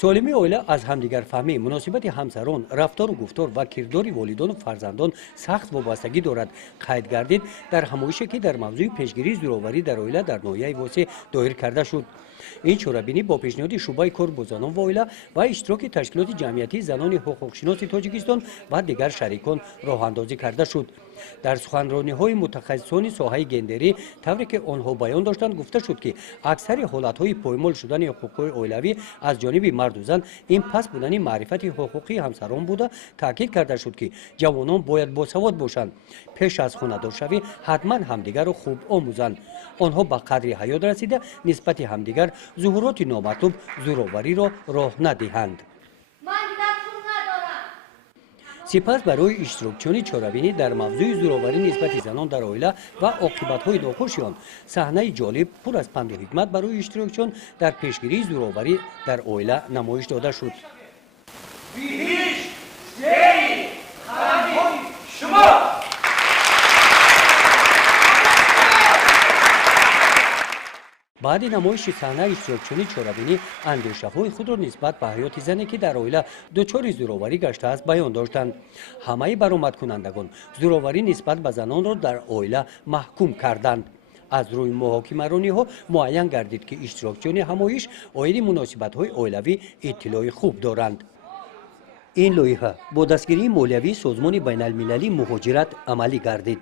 солими оила аз ҳамдигар фаҳмӣ муносибати ҳамсарон рафтору гуфтор ва кирдори волидону фарзандон сахт вобастагӣ дорад қайд гардид дар ҳамоише ки дар мавзӯи пешгирии зӯроварӣ дар оила дар ноҳияи восеъ доир карда шуд. ин чорабинӣ бо пешниҳоди шӯъбаи кор бо занон ва оила ва иштироки ташкилоти ҷамъиятии занони ҳуқуқшиноси тоҷикистон ва дигар шарикон роҳандозӣ карда шуд. дар суханрониҳои мутахассисони соҳаи гендерӣ тавре ки онҳо баён доштанд гуфта шуд ки аксари ҳолатҳои поймол шудани ҳуқуқҳои оилавӣ аз ҷониби марду зан ин паст будани маърифати ҳуқуқии ҳамсарон буда таъкид карда шуд ки ҷавонон бояд босавод бошанд, пеш аз хонадоршавӣ ҳатман ҳамдигарро хуб омӯзанд. онҳо ба қадри ҳаёт расида нисбати ҳамдигар зуҳуроти номатлуб зӯровариро роҳ надиҳанд. сипас барои иштирокчиёни чорабинӣ дар мавзӯи зӯроварӣ нисбати занон дар оила ва оқибатҳои нохуши он саҳнаи ҷолиб пур аз панду ҳикмат барои иштирокчиён дар пешгирии зӯроварӣ дар оила намоиш дода шуд. баъди намоиши саҳнаи иштирокчионӣ чорабинӣ андешаҳои худро нисбат ба ҳаёти зане ки дар оила дучори зӯроварӣ гаштааст баён доштанд. ҳамаи баромадкунандагон зӯроварӣ нисбат ба занонро дар оила маҳкум карданд. аз рӯи муҳокимарониҳо муайян гардид ки иштирокчиёни ҳамоиш оиди муносибатҳои оилавӣ иттилои хуб доранд. ин лоиҳа бо дастгирии молиявии созмони байналмилалии муҳоҷират амалӣ гардид.